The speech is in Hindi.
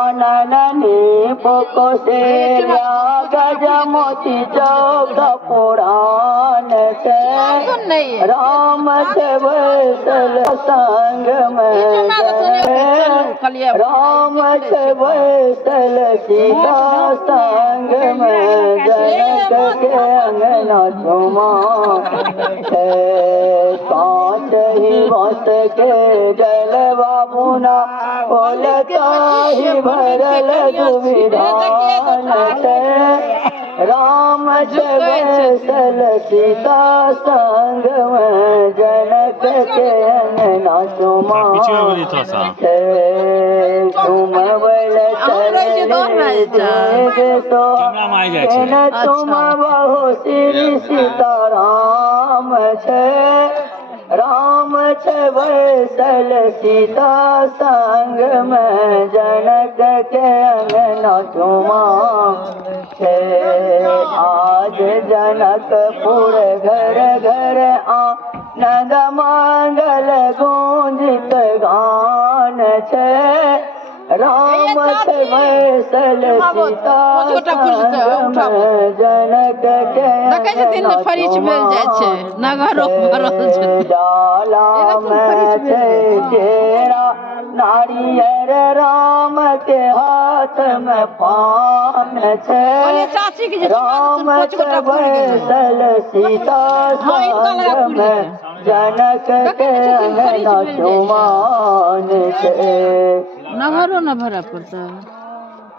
नननी पोको से गजमोती चौक पुराण से राम से वैसल संग में राम से वैसल सीता संग में जनक के अंगना चुमा कांच ही वस के जल बाबूना बोलता ही भरल दुविधान से राम से वैसल सीता संग में जनक के अंगना चुमा चुमवल तो तुम बहु श्री सीताराम छे राम छे वैसल सीता संग में जनक के अंगना चुमा छे आज जनकपुर घर घर आनंद मंगल गूंजित गान छे राम छे वैसल सीता संग में जनक के डाला में छे केरा नारियर राम के हाथ में पान छे राम छे वैसल सीता संग में जनक के अंगना चुमान छे नगरो न भरा पड़ता है।